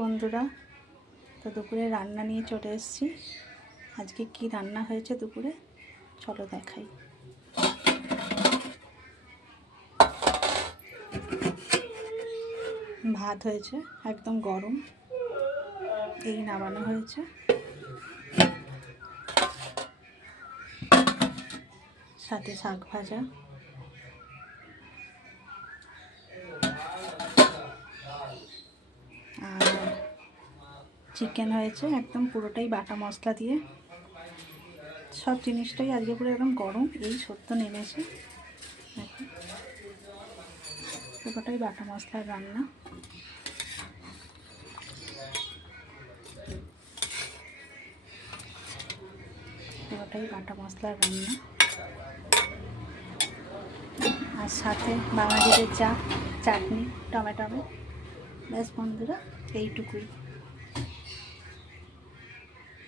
বন্ধুরা, তো দুপুরে রান্না নিয়ে চলে এসেছি। আজকে কি রান্না হয়েছে দুপুরে চলো দেখাই। ভাত হয়েছে একদম গরম, এই নামানো হয়েছে। সাথে শাক ভাজা, আর চিকেন হয়েছে একদম পুরোটাই বাটা মশলা দিয়ে। সব জিনিসটাই আজকে পুরো একদম গরম, এই সত্য নেমেছে। পুরোটাই বাটা মশলার রান্না। পুরোটাই বাটা মশলার রান্না, আর সাথে বাঙালিদের চা, চাটনি, টমেটো। ব্যাস বন্ধুরা, এইটুকুই।